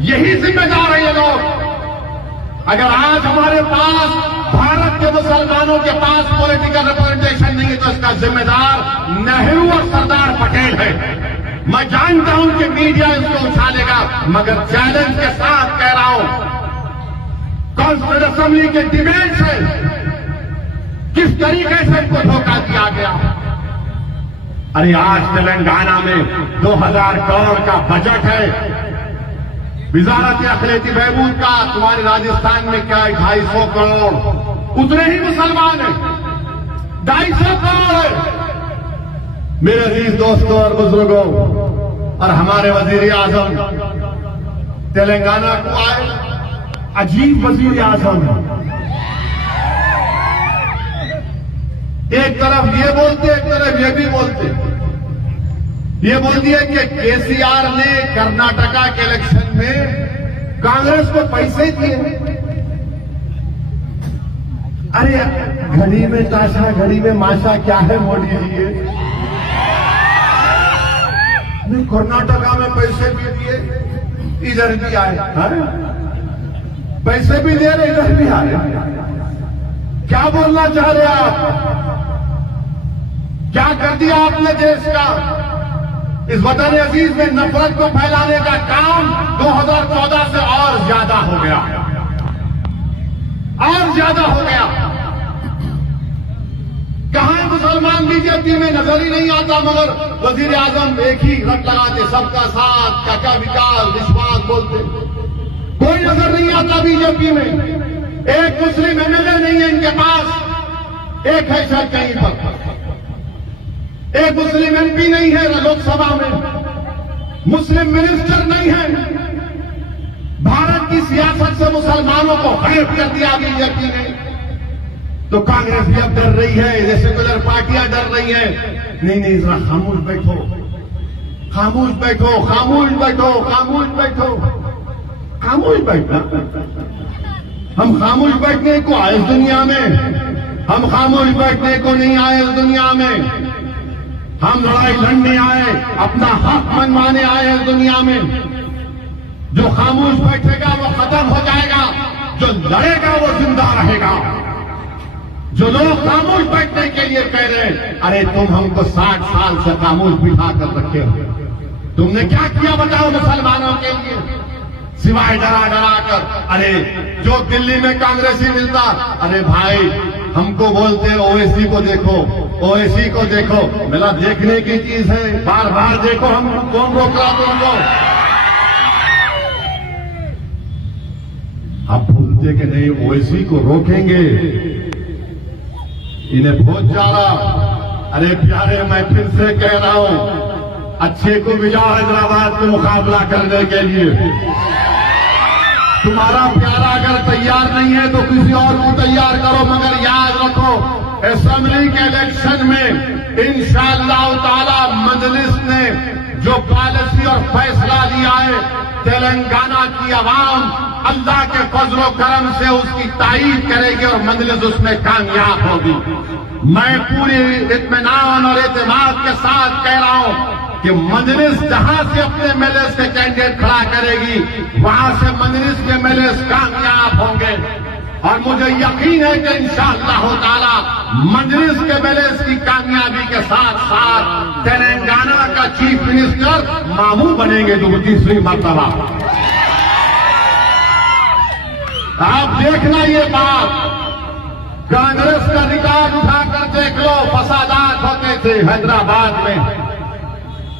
यही जिम्मेदार है ये लोग। अगर आज हमारे पास भारत के मुसलमानों के पास पॉलिटिकल रिप्रेजेंटेशन नहीं है तो इसका जिम्मेदार नेहरू और सरदार पटेल है। मैं जानता हूं कि मीडिया इसको उछालेगा, मगर चैलेंज के साथ कह रहा हूं, कॉन्स्टिट्यूंट असेंबली के डिबेट से किस तरीके से इनको धोखा दिया गया। अरे आज तेलंगाना में 2000 करोड़ का बजट है वजारत अखिलेती बहबूद का, तुम्हारे राजस्थान में क्या है 250 करोड़, उतने ही मुसलमान हैं, 250 करोड़ है। मेरे अजीज दोस्तों और बुजुर्गों, और हमारे वजीर आजम तेलंगाना को आए, अजीब वजीर आजम, एक तरफ ये बोलते एक तरफ ये भी बोलते। ये बोल दिया कि केसीआर ने कर्नाटका के इलेक्शन में कांग्रेस को पैसे दिए। अरे घड़ी में ताशा घड़ी में माशा क्या है मोदी जी? ये कर्नाटका में पैसे भी दिए, इधर भी आए, पैसे भी दे रहे इधर भी आए। क्या बोलना चाह रहे आप? क्या कर दिया आपने देश का? इस वतन अजीज में नफरत को फैलाने का काम 2014 से और ज्यादा हो गया, और ज्यादा हो गया। कहां है मुसलमान? बीजेपी में नजर ही नहीं आता, मगर वजीर आजम एक ही रट लगाते, सबका साथ, काका विकास, विश्वास बोलते। कोई नजर नहीं आता बीजेपी में। एक मुस्लिम एमएलए नहीं है इनके पास, एक है शायद कहीं पर, एक मुस्लिम एमपी नहीं है लोकसभा में, मुस्लिम मिनिस्टर नहीं है। भारत की सियासत से मुसलमानों को गायब कर दिया बीजेपी ने। तो कांग्रेस भी अब डर रही है, सेकुलर पार्टियां डर रही है। नहीं, जरा खामोश बैठो, खामोश बैठो, खामोश बैठो, खामोश बैठो, खामोश बैठना। हम खामोश बैठने को आए इस दुनिया में, हम खामोश बैठने को नहीं आए इस दुनिया में। हम लड़ाई लड़ने आए, अपना हक मनवाने आए इस दुनिया में। जो खामोश बैठेगा वो खत्म हो जाएगा, जो लड़ेगा वो जिंदा रहेगा। जो लोग खामोश बैठने के लिए कह रहे हैं, अरे तुम हमको 60 साल से खामोश बिठा कर रखे हो, तुमने क्या किया बताओ मुसलमानों के लिए, सिवाय डरा डरा कर। अरे जो दिल्ली में कांग्रेसी मिलता, अरे भाई हमको बोलते ओवैसी को देखो, ओवैसी को देखो। मेरा देखने की चीज है, बार बार देखो, हम कौन रोक रहा तुमको? आप बोलते कि नहीं ओवैसी को रोकेंगे, इन्हें बहुत जा रहा। अरे प्यारे, मैं फिर से कह रहा हूं, अच्छे को भी जाओ हैदराबाद को मुकाबला करने के लिए। तुम्हारा प्यारा अगर तैयार नहीं है तो किसी और को तैयार करो, मगर याद रखो असेंबली के इलेक्शन में इंशाअल्लाह ताला मजलिस ने जो पॉलिसी और फैसला लिया है, तेलंगाना की आवाम अल्लाह के फजलो करम से उसकी तारीफ करेगी और मजलिस उसमें कामयाब होगी। मैं पूरी इत्मीनान और एतमाद के साथ कह रहा हूं कि मजलिस जहां से अपने एमएलए के कैंडिडेट खड़ा करेगी, वहां से मजलिस के एमएलए कामयाब होंगे। और मुझे यकीन है कि इंशाअल्लाह ताला मजलिस के एमएलए की कामयाबी के साथ साथ तेलंगाना का चीफ मिनिस्टर मामू बनेंगे जो तीसरी मर्तबा। आप देखना ये बात, कांग्रेस का रिकॉर्ड उठाकर देख लो, फसादात होते थे हैदराबाद में।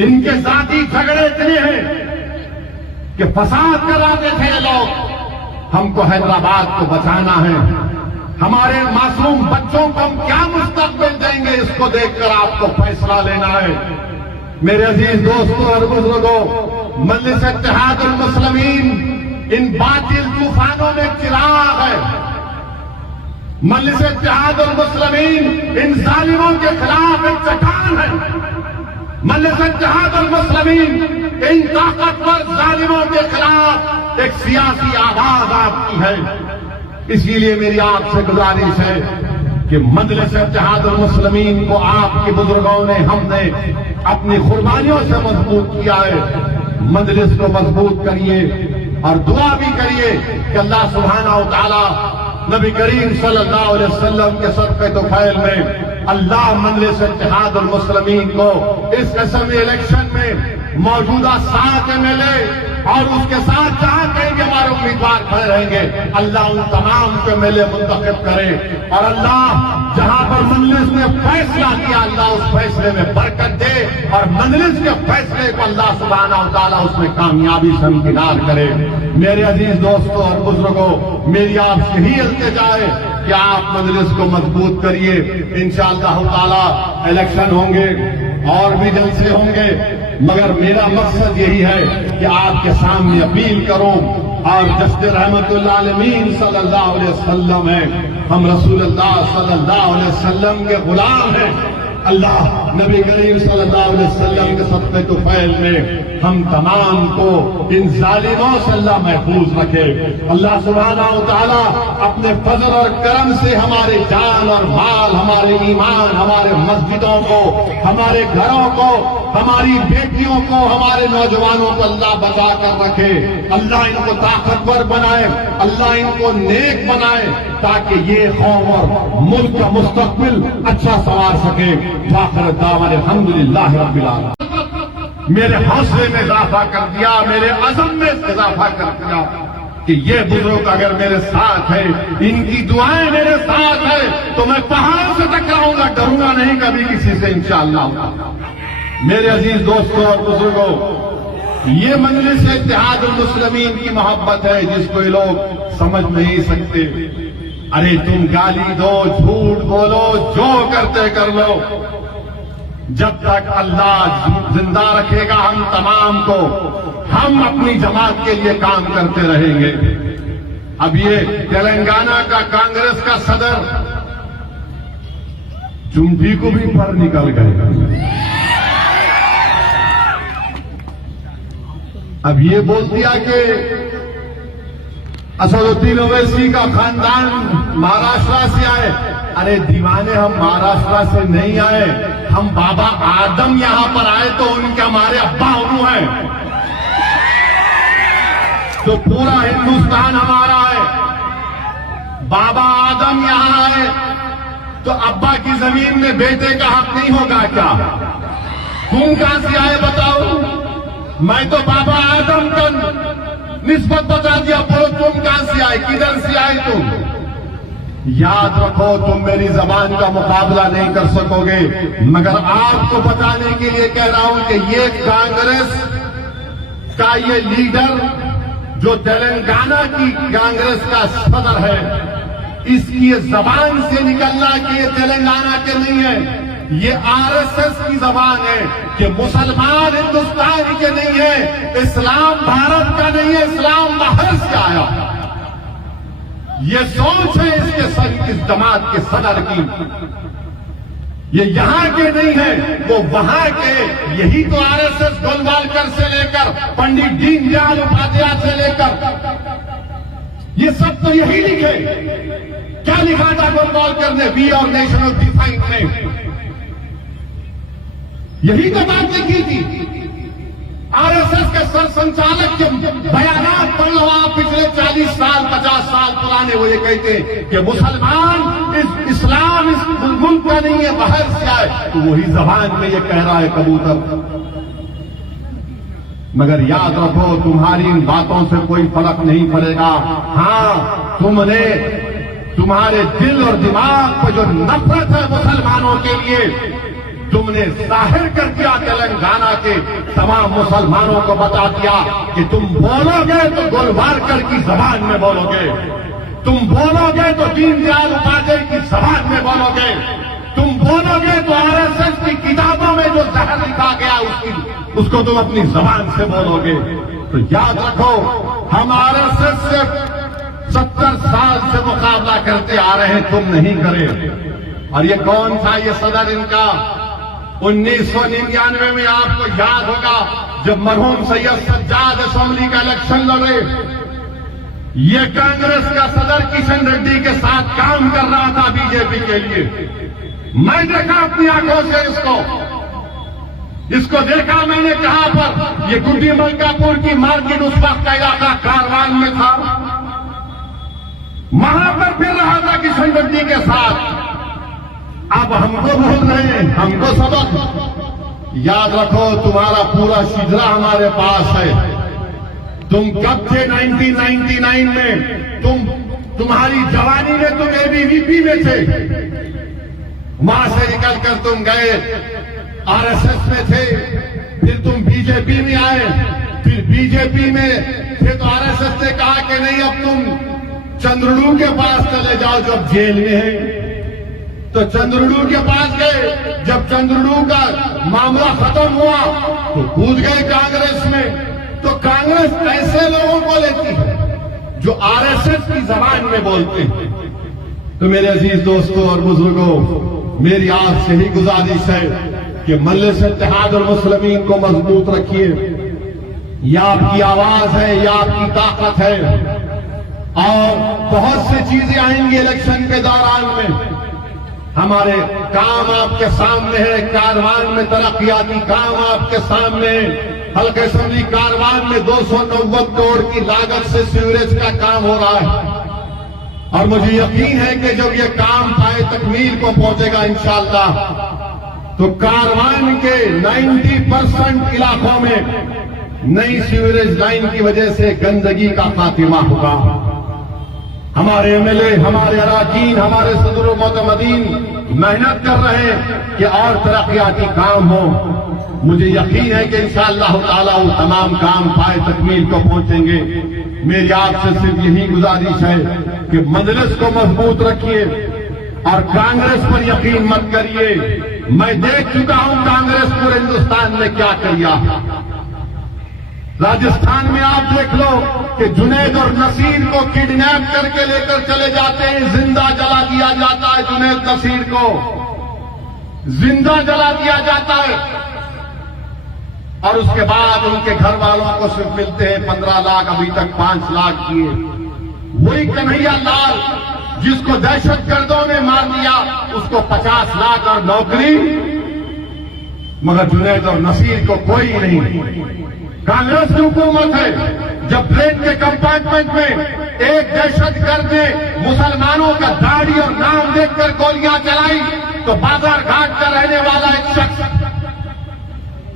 इनके जाति झगड़े इतने हैं कि फसाद कराते थे ये लोग। हमको हैदराबाद को बचाना है, हमारे मासूम बच्चों को हम क्या मुस्तकबिल देंगे, इसको देखकर आपको फैसला लेना है। मेरे अजीज दोस्तों और बुजुर्गों, मजलिस इत्तेहादुल मुस्लिमीन इन बातिल तूफानों में चिराग है। मजलिस इत्तेहादुल मुस्लिमीन इन जालिमों के खिलाफ एक चट्टान है। मजलिस इत्तेहादुल मुस्लिमीन इन ताकतवर जालिमों के खिलाफ एक सियासी आवाज आपकी है। इसीलिए मेरी आपसे गुजारिश है कि मजलिस इत्तेहादुल मुस्लिमीन को आपके बुजुर्गों ने, हमने अपनी कुर्बानियों से मजबूत किया है। मजलिस को मजबूत करिए, और दुआ भी करिए कि अल्लाह सुब्हानहू व तआला नबी करीम सल्लल्लाहु अलैहि वसल्लम के सदक़े तौफ़ील में अल्लाह मजलिस इत्तेहादुल मुस्लिमीन को इस असेंबली इलेक्शन में मौजूदा 7 MLA और उसके साथ जहां कहीं के हमारे उम्मीदवार खड़े रहेंगे, अल्लाह उन तमाम को MLA मुंतखब करे और अल्लाह जहां पर मजलिस ने फैसला किया अल्लाह उस फैसले में बरकत दे और मजलिस के फैसले को अल्लाह सुब्हानहू व तआला उसमें कामयाबी से हमकिनार करे। मेरे अजीज दोस्तों और बुजुर्गों, मेरी आपसे ही इल्तिजा है कि आप मजलिस को मजबूत करिए। इंशाअल्लाह ताला इलेक्शन होंगे और भी जलसे होंगे, मगर मेरा मकसद यही है कि आपके सामने अपील करूं और जस्द रहमतुल्लाह आलमीन सल्लल्लाहु अलैहि वसल्लम है, हम रसूलुल्लाह सल्लल्लाहु अलैहि वसल्लम के गुलाम हैं। अल्लाह नबी करीम सल्लल्लाहु अलैहि वसल्लम के सदक़े तौफ़ील में हम तमाम को इन जालिमों से अल्लाह महफूज रखे। अल्लाह सुब्हानहू व तआला अपने फजल और करम से हमारे जान और माल, हमारे ईमान, हमारे मस्जिदों को, हमारे घरों को, हमारी बेटियों को, हमारे नौजवानों को अल्लाह बचा कर रखे। अल्लाह इनको ताकतवर बनाए, अल्लाह इनको नेक बनाए ताकि ये कौम और मुल्क का मुस्तकबिल अच्छा संवार सके। आखिर दावत अल्हम्दुलिल्लाह रब्बिल आलमीन। मेरे हौसले में इजाफा कर दिया, मेरे अज़म में इजाफा कर दिया कि ये बुजुर्ग अगर मेरे साथ है, इनकी दुआएं मेरे साथ है, तो मैं पहाड़ से टकराऊंगा, डरूंगा नहीं कभी किसी से इंशाअल्लाह। मेरे अजीज दोस्तों और बुजुर्गों, ये मजलिस इत्तेहादुल मुस्लिमीन की मोहब्बत है जिसको ये लोग समझ नहीं सकते। अरे तुम गाली दो, झूठ बोलो, जो करते कर लो, जब तक अल्लाह जिंदा रखेगा हम तमाम को, हम अपनी जमात के लिए काम करते रहेंगे। अब ये तेलंगाना का कांग्रेस का सदर चुंटी को भी पर निकल गए। अब ये बोल दिया कि असदुद्दीन ओवैसी का खानदान महाराष्ट्र से आए। अरे दीवाने, हम महाराष्ट्र से नहीं आए, हम बाबा आदम यहां पर आए तो उनके हमारे अब्बा अम्मू हैं, तो पूरा हिंदुस्तान हमारा है। बाबा आदम यहां आए तो अब्बा की जमीन में बेटे का हक नहीं होगा क्या? तुम कहां से आए बताओ? मैं तो बाबा आदम का निस्बत बता दिया, बोलो तुम कहां से आए, किधर से आए तुम? याद रखो, तुम मेरी जबान का मुकाबला नहीं कर सकोगे, मगर आपको बताने के लिए कह रहा हूं कि ये कांग्रेस का ये लीडर जो तेलंगाना की कांग्रेस का सदर है, इसकी जबान से निकलना कि ये तेलंगाना के नहीं है, ये आरएसएस की जबान है कि मुसलमान हिंदुस्तान के नहीं है, इस्लाम भारत का नहीं है, इस्लाम बाहर से आया। ये सोच है इस जमात के सदर की, ये यहां के नहीं है, वो वहां के। यही तो आरएसएस गोलवालकर से लेकर पंडित दीनदयाल उपाध्याय से लेकर ये सब तो यही लिखे। क्या लिखा था गोलवालकर ने, वी और नेशन ऑफ डिफाइंड ने? यही तो बात लिखी थी। आरएसएस के सर संचालक के बयानात पढ़ लो आप, पिछले 40 साल 50 साल पुराने, वो ये कहते कि मुसलमान इस्लाम इस मुल्क का नहीं है, बाहर से आए, तो वही जबान में ये कह रहा है कबूतर। मगर याद रखो, तुम्हारी इन बातों से कोई फर्क नहीं पड़ेगा। हाँ, तुमने तुम्हारे दिल और दिमाग पर जो नफरत है मुसलमानों के लिए, तुमने जाहिर कर दिया। तेलंगाना के तमाम मुसलमानों को बता दिया कि तुम बोलोगे तो गोलवालकर की जबान में बोलोगे, तुम बोलोगे तो दीनदयाल उपाध्याय की जबान में बोलोगे, तुम बोलोगे तो आरएसएस की किताबों में जो जहर लिखा गया उसको तुम अपनी जबान से बोलोगे। तो याद रखो, हम आरएसएस से 70 साल से मुकाबला करते आ रहे हैं, तुम नहीं करे। और ये कौन था ये सदर इनका? 1999 में आपको याद होगा, जब मरहूम सैयद सज्जाद असेंबली का इलेक्शन लड़े, ये कांग्रेस का सदर किशन रेड्डी के साथ काम कर रहा था बीजेपी के लिए। मैं देखा अपनी आंखों से इसको। इसको देखा मैंने कहां पर? ये गुड्डी मलकापुर की मार्केट उस वक्त का इलाका कारवान में था, वहां पर फिर रहा था किशन रेड्डी के साथ। अब हमको बोल रहे हैं, हमको सबक याद रखो, तुम्हारा पूरा शिजरा हमारे पास है। तुम कब थे 1999 में? तुम्हारी जवानी में तुम एबीवीपी में थे, वहां से निकलकर तुम गए आरएसएस में थे, फिर तुम बीजेपी में आए, फिर बीजेपी में थे तो आरएसएस ने कहा कि नहीं अब तुम चंद्रड़ू के पास चले जाओ जो अब जेल में है, तो चंद्रड़ू के पास गए। जब चंद्रड़ू का मामला खत्म हुआ तो कूद गए कांग्रेस में। तो कांग्रेस ऐसे लोगों को लेती है जो आरएसएस की जबान में बोलते हैं। तो मेरे अजीज दोस्तों और बुजुर्गों, मेरी आपसे ही गुजारिश है कि मजलिस इत्तेहाद और मुस्लिमीन को मजबूत रखिए। यह आपकी आवाज है, यह आपकी ताकत है, और बहुत सी चीजें आएंगी इलेक्शन के दौरान में। हमारे काम आपके सामने है, कारवान में तरक्याती काम आपके सामने है। हल्के असेंबली कारवान में 290 करोड़ की लागत से सीवरेज का काम हो रहा है, और मुझे यकीन है कि जब ये काम पाए तकमील को पहुंचेगा इंशाअल्लाह, तो कारवान के 90% इलाकों में नई सीवरेज लाइन की वजह से गंदगी का खात्मा होगा। हमारे एमएलए, हमारे अराकीन, हमारे सदर मोतमदीन मेहनत कर रहे हैं कि और तरक्याती काम हो। मुझे यकीन है कि इंशाअल्लाह ताला वो तमाम काम पाए तकमील को पहुंचेंगे। मेरी आपसे सिर्फ यही गुजारिश है कि मजलिस को मजबूत रखिए और कांग्रेस पर यकीन मत करिए। मैं देख चुका हूं कांग्रेस पूरे हिंदुस्तान में क्या किया। राजस्थान में आप देख लो कि जुनैद और नसीर को किडनैप करके लेकर चले जाते हैं, जिंदा जला दिया जाता है। जुनैद नसीर को जिंदा जला दिया जाता है, और उसके बाद उनके घर वालों को सिर्फ मिलते हैं 15 लाख, अभी तक 5 लाख किए। वही कन्हैया लाल जिसको दहशतगर्दों ने मार दिया, उसको 50 लाख और नौकरी, मगर जुनैद और नसीर को कोई नहीं। कांग्रेस की हुकूमत है। जब ट्रेन के कंपार्टमेंट में एक दहशतगर्द ने मुसलमानों का दाढ़ी और नाम देखकर गोलियां चलाई, तो बाजार घाट का रहने वाला एक शख्स,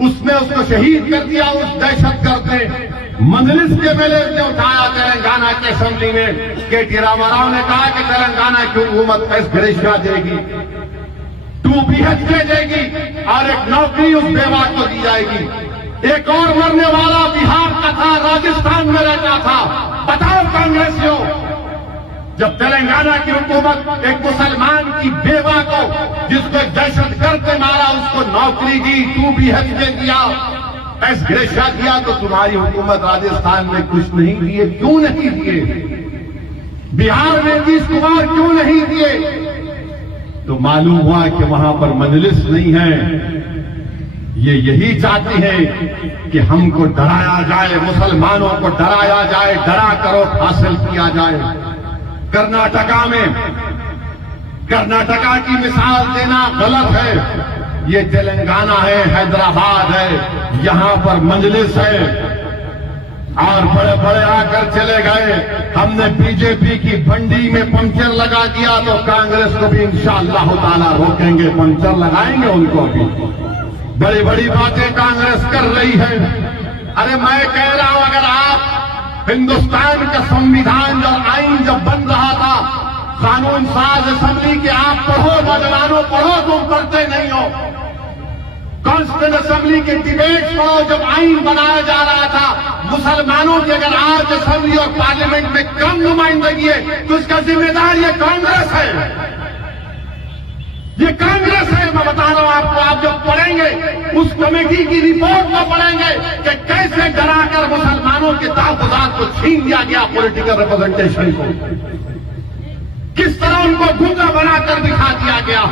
उसने उसको शहीद कर दिया। उस दहशतगर्द ने मजलिस के एमएलए ने उठाया तेलंगाना की असेंबली में। केटी रामाराव ने कहा कि तेलंगाना की हुकूमत एस ग्रेशिया देगी, 2 BHK देगी, और एक नौकरी उस बेवा को दी जाएगी। एक और मरने वाला बिहार का था, राजस्थान में रहता था। बताओ कांग्रेसियों, जब तेलंगाना की हुकूमत एक मुसलमान की बेवा को, जिसको एक दहशतगर्द ने मारा, उसको नौकरी दी, 2 BHK दिया, एस ग्रेशिया दिया, तो तुम्हारी हुकूमत राजस्थान में कुछ नहीं दिए। क्यों नहीं दिए? बिहार में नीतीश कुमार क्यों नहीं दिए? तो मालूम हुआ कि वहां पर मजलिस नहीं है। ये यही चाहती है कि हमको डराया जाए, मुसलमानों को डराया जाए, डरा करो हासिल किया जाए। कर्नाटका की मिसाल देना गलत है। ये तेलंगाना है, हैदराबाद है, यहां पर मजलिस है, और बड़े बड़े आकर चले गए। हमने बीजेपी की भंडी में पंचर लगा दिया, तो कांग्रेस को भी इंशाअल्लाह ताला रोकेंगे, पंचर लगाएंगे उनको भी। बड़ी बड़ी बातें कांग्रेस कर रही है। अरे मैं कह रहा हूं, अगर आप हिंदुस्तान का संविधान और आइन जब बन रहा था, कानून साज असेंबली के आप पढ़ो, नौजवानों पढ़ो, तुम पढ़ते नहीं हो। कॉन्स्टिट्यूंट असेंबली के डिबेट पढ़ो, जब आइन बनाया जा रहा था। मुसलमानों की अगर आज असेंबली और पार्लियामेंट में कम नुमाइंदगी है, तो इसका जिम्मेदार ये कांग्रेस है। ये कांग्रेस है, मैं बता रहा हूं आपको। आप जब पढ़ेंगे उस कमेटी की रिपोर्ट को पढ़ेंगे कि कैसे डराकर मुसलमानों के तहफ्फुज़ात को छीन लिया गया, पॉलिटिकल रिप्रेजेंटेशन को किस तरह उनको गूंगा बनाकर दिखा दिया गया।